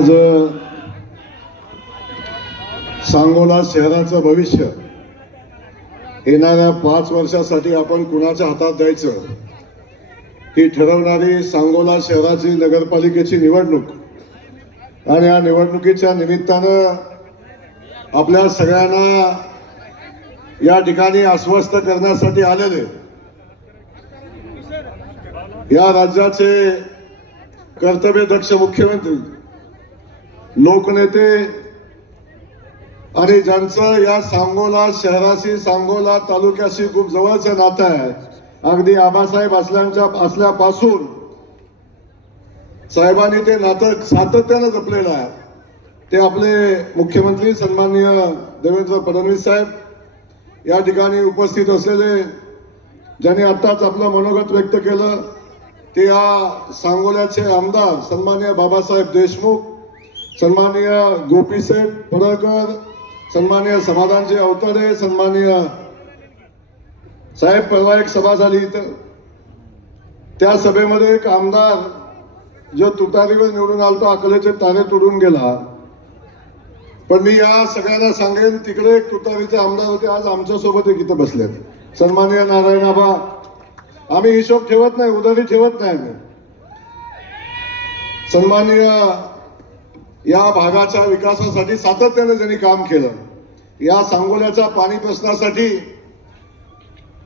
आज सांगोला शहराचं भविष्य येणाऱ्या 5 वर्षासाठी आपण कुणाच्या हातात द्यायचं ही ठरवणारी सांगोला शहराची नगरपालिकेची निवडणूक आणि या निवडणुकीच्या निमित्तानं आपल्या सगळ्यांना या ठिकाणी आश्वस्त करण्यासाठी आलेले या राज्याचे कर्तव्यदक्ष मुख्यमंत्री लोकनेते आणि ज्यांचं या सांगोला शहराशी सांगोला तालुक्याशी खूप जवळचं नातं आहे, अगदी आबासाहेब असल्यापासून साहेबांनी ते नातं सातत्यानं जपलेलं आहे, ते आपले मुख्यमंत्री सन्माननीय देवेंद्र फडणवीस साहेब या ठिकाणी उपस्थित असलेले ज्यांनी आत्ताच आपलं मनोगत व्यक्त केलं ते या सांगोल्याचे आमदार सन्माननीय बाबासाहेब देशमुख, सन्माननीय गोपीसेठ पडळकर, सन्माननीय समाधानजी अवतडे, सन्माननीय साहेब परवा एक सभा झाली इथं, त्या सभेमध्ये एक आमदार जो तुतारीवर निवडून आलता अकलेचे तारे तोडून गेला, पण मी या सगळ्यांना सांगेन तिकडे एक तुतारीचे आमदार होते, आज आमच्या सोबत एक इथं बसलेत, सन्माननीय नारायणाबा. आम्ही हिशोब ठेवत नाही, उधारी ठेवत नाही. सन्माननीय या भागाच्या विकासासाठी सातत्याने ज्यांनी काम केलं, या सांगोल्याच्या पाणी प्रश्नासाठी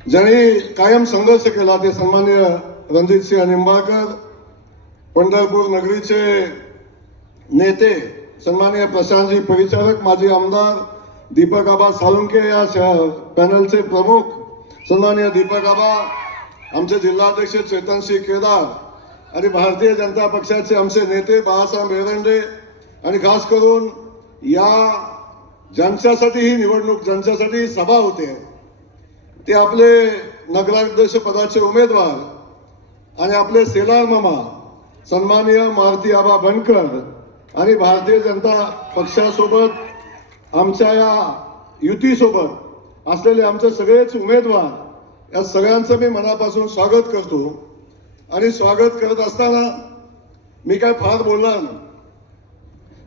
ज्यांनी कायम संघर्ष केला ते सन्माननीय रणजितसिंह निंबाळकर, पंढरपूर नगरीचे नेते सन्माननीय प्रशांतजी परिचारक, माजी आमदार दीपक आबा साळुंके, या पॅनलचे प्रमुख सन्माननीय दीपक आबा, आमचे जिल्हाध्यक्ष चेतनसिंह केदार आणि भारतीय जनता पक्षाचे आमचे नेते बाळासाहेब एरंडे आणि खास करून या ज्यांच्यासाठी ही निवडणूक, ज्यांच्यासाठी ही सभा होते ते आपले नगराध्यक्ष पदाचे उमेदवार आणि आपले सेलार मामा सन्माननीय मारुती आबा बनकर आणि भारतीय जनता पक्षासोबत आमच्या या युतीसोबत असलेले आमचे सगळेच उमेदवार, या सगळ्यांचं मी मनापासून स्वागत करतो. आणि स्वागत करत असताना मी काय फार बोलणार नाही,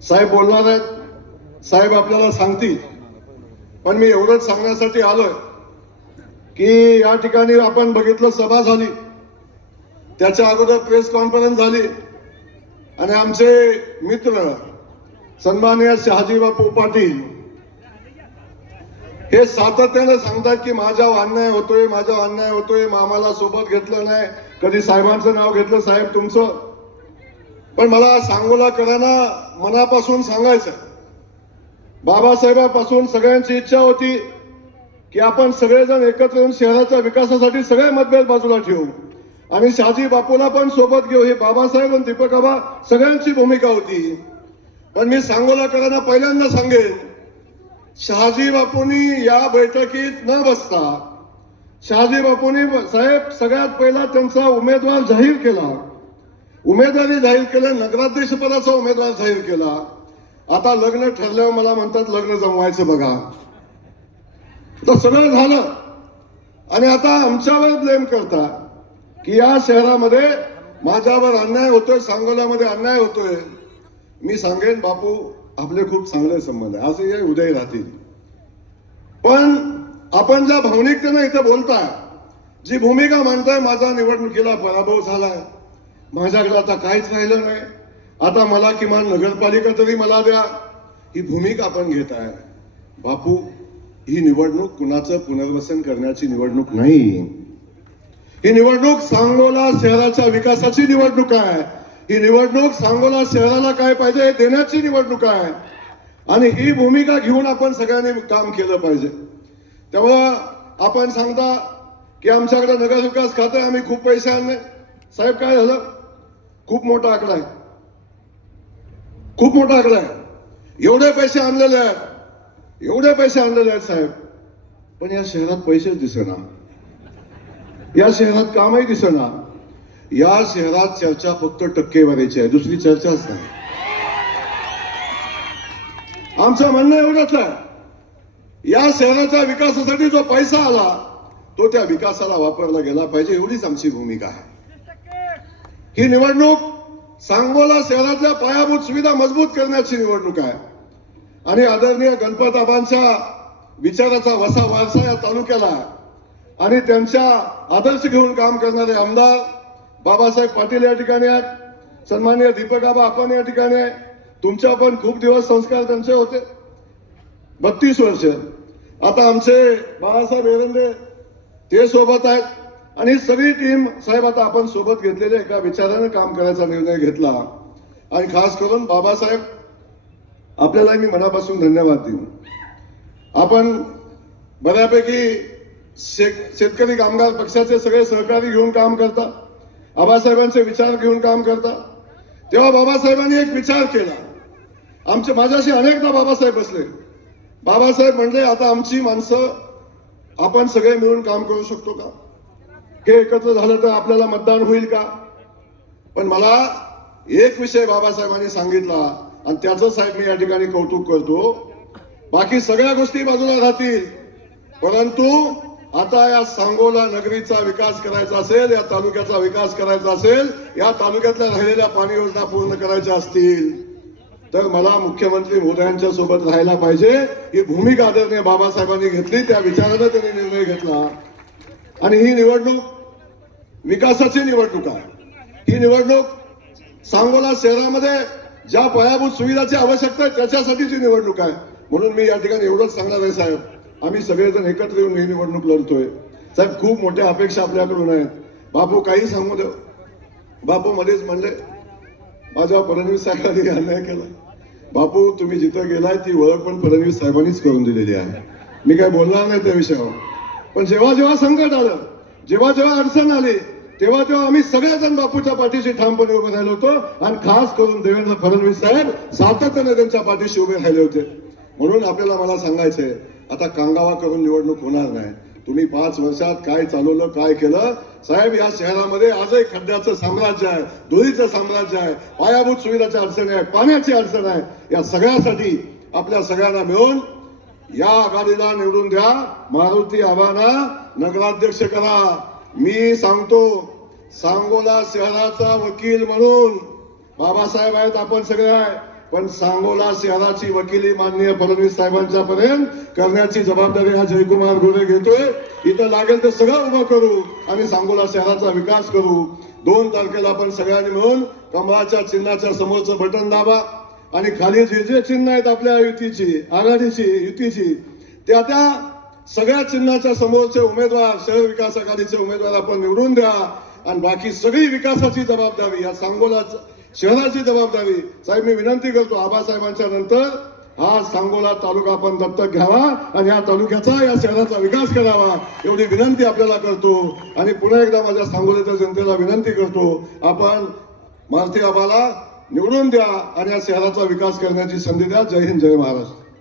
साहेब बोलणार आहेत, साहेब आपल्याला सांगतील, पण मी एवढंच सांगण्यासाठी आलोय की या ठिकाणी आपण बघितलं सभा झाली, त्याच्या अगोदर प्रेस कॉन्फरन्स झाली आणि आमचे मित्र सन्माननीय शहाजी बापू पाटील हे सातत्याने सांगतात की माझ्यावर अन्याय होतोय, माझ्यावर अन्याय होतोय, आम्हाला सोबत घेतलं नाही, कधी साहेबांचं नाव घेतलं साहेब तुमचं. पण मला सांगोलाकरांना मनापासून सांगायचं, बाबासाहेबांपासून सगळ्यांची इच्छा होती की आपण सगळेजण एकत्र येऊन शहराच्या विकासासाठी सगळे मतभेद बाजूला ठेवू आणि शहाजी बापूला पण सोबत घेऊ, हे बाबासाहेब आणि दीपक आबा सगळ्यांची भूमिका होती. पण मी सांगोलाकरांना पहिल्यांदा सांगेन, शहाजी बापूंनी या बैठकीत न बसता शहाजी बापूंनी साहेब सगळ्यात पहिला त्यांचा उमेदवार जाहीर केला, उमेदवारी जाहीर केलं, नगराध्यक्ष पदाचा उमेदवार जाहीर केला. आता लग्न ठरल्यावर मला म्हणतात लग्न जमवायचं बघा, तर सगळं झालं आणि आता आमच्यावर ब्लेम करता की या शहरामध्ये माझ्यावर अन्याय होतोय, सांगोल्यामध्ये अन्याय होतोय. मी सांगेन बापू आपले खूप चांगले संबंध आहे, असे हे उदय राहतील, पण आपण ज्या भावनिकतेने इथं बोलताय, जी भूमिका मांडताय, माझा निवडणुकीला पराभव झालाय, माझ्याकडे आता काहीच राहिलं नाही, आता मला किमान नगरपालिका तरी मला द्या, ही भूमिका आपण घेताय. बापू ही निवडणूक कुणाचं पुनर्वसन करण्याची निवडणूक नाही, ही निवडणूक सांगोला शहराच्या विकासाची निवडणूक आहे. ही निवडणूक सांगोला शहराला काय पाहिजे हे देण्याची निवडणूक आहे आणि ही भूमिका घेऊन आपण सगळ्यांनी काम केलं पाहिजे. तेव्हा आपण सांगता की आमच्याकडे नगर विकास खातं आम्ही खूप पैसे आणले, साहेब काय झालं, खूप मोठा आकडा आहे, खूप मोठा आकडा आहे, एवढे पैसे आणलेले आहेत, एवढे पैसे आणलेले आहेत साहेब, पण या शहरात पैसेच दिसेना, या शहरात कामही दिसेना, या शहरात चर्चा फक्त टक्केवारीची आहे, दुसरी चर्चाच नाही. आमचं म्हणणं एवढंच आहे, या शहराच्या विकासासाठी जो पैसा आला तो त्या विकासाला वापरला गेला पाहिजे, एवढीच आमची भूमिका आहे. ही निवडणूक सांगोला शहराच्या पायाभूत सुविधा मजबूत करण्याची निवडणूक आहे आणि आदरणीय गणपत आबांच्या विचाराचा वसा वारसा या तालुक्याला आहे आणि त्यांच्या आदर्श घेऊन काम करणारे आमदार बाबासाहेब पाटील या ठिकाणी आहेत, सन्माननीय दीपक आबा आपण या ठिकाणी आहे. तुमच्या पण खूप दिवस संस्कार त्यांचे होते, 32 वर्ष. आता आमचे बाळासाहेब एरंडे ते सोबत आहेत आणि सगळी टीम साहेब आता आपण सोबत घेतलेल्या एका विचाराने काम करायचा निर्णय घेतला आणि खास करून बाबासाहेब आपल्याला मी मनापासून धन्यवाद देईन. आपण बऱ्यापैकी शेतकरी कामगार पक्षाचे सगळे सहकारी घेऊन काम करता, आबासाहेबांचे विचार घेऊन काम करता. तेव्हा बाबासाहेबांनी एक विचार केला. माझ्याशी अनेकदा बाबासाहेब बसले. बाबासाहेब म्हणले आता आमची माणसं आपण सगळे मिळून काम करू शकतो का? हे एकत्र झालं तर आपल्याला मतदान होईल का? पण मला एक विषय बाबासाहेबांनी सांगितला आणि त्याचं साहेब मी या ठिकाणी कौतुक करतो. बाकी सगळ्या गोष्टी बाजूला राहतील, परंतु आता या सांगोला नगरीचा विकास करायचा असेल, या तालुक्याचा विकास करायचा असेल, या तालुक्यातल्या राहिलेल्या पाणी योजना पूर्ण करायच्या असतील तर मला मुख्यमंत्री महोदयांच्या सोबत राहायला पाहिजे. ही भूमिका आदरणीय बाबासाहेबांनी घेतली, त्या विचारानं त्यांनी निर्णय घेतला आणि ही निवडणूक विकासाची निवडणूक आहे. ही निवडणूक सांगोला शहरामध्ये ज्या पायाभूत सुविधाची आवश्यकता आहे त्याच्यासाठीची निवडणूक आहे. म्हणून मी या ठिकाणी एवढंच सांगणार आहे साहेब, आम्ही सगळेजण एकत्र येऊन ही निवडणूक लढतोय. साहेब खूप मोठ्या अपेक्षा आपल्याकडून आहेत. बापू काही सांगू दे. बापू मध्येच म्हणले माझ्या फडणवीस साहेबांनी अन्याय केला. बापू तुम्ही जिथं गेलाय ती ओळख पण फडणवीस साहेबांनीच करून दिलेली आहे. मी काय बोलणार नाही त्या विषयावर. पण जेव्हा जेव्हा संकट आलं, जेव्हा जेव्हा अडचण आली, तेव्हा तेव्हा आम्ही सगळेजण बापूच्या पाठीशी ठामपणे उभे राहिलो होतो आणि खास करून देवेंद्र फडणवीस साहेब सातत्याने त्यांच्या पाठीशी उभे राहिले होते. म्हणून आपल्याला मला सांगायचंय आता कांगावा करून निवडणूक होणार नाही. तुम्ही 5 वर्षात काय चालवलं, काय केलं साहेब? या शहरामध्ये आजही खड्ड्याचं साम्राज्य आहे, धुळीचं साम्राज्य आहे, पायाभूत सुविधाची अडचण आहे, पाण्याची अडचण आहे. या सगळ्यासाठी आपल्या सगळ्यांना मिळून या आघाडीला निवडून द्या. मारुती आबांना नगराध्यक्ष करा. मी सांगतो सांगोला शहराचा वकील म्हणून बाबासाहेब आहेत, आपण सगळे आहे, पण सांगोला शहराची वकिली माननीय फडणवीस साहेबांच्या पर्यंत करण्याची जबाबदारी हा जयकुमार गोरे घेतोय. इथं लागेल तर सगळं उभं करू आणि सांगोला शहराचा विकास करू. 2 तारखेला आपण सगळ्यांनी मिळून कमळाच्या चिन्हाच्या समोरचं बटन दाबा आणि खाली जे जे चिन्ह आहेत आपल्या युतीची, आघाडीची, युतीची, त्या सगळ्या चिन्हाच्या समोरचे उमेदवार, शहर विकास आघाडीचे उमेदवार आपण निवडून द्या आणि बाकी सगळी विकासाची जबाबदारी या सांगोला शहराची जबाबदारी साहेब मी विनंती करतो आबासाहेबांच्या नंतर हा सांगोला तालुका आपण दत्तक घ्यावा आणि या तालुक्याचा, या शहराचा विकास करावा एवढी विनंती आपल्याला करतो. आणि पुन्हा एकदा माझ्या सांगोल्याच्या जनतेला विनंती करतो, आपण मारुती आबाला निवडून द्या आणि या शहराचा विकास करण्याची संधी द्या. जय हिंद, जय महाराष्ट्र.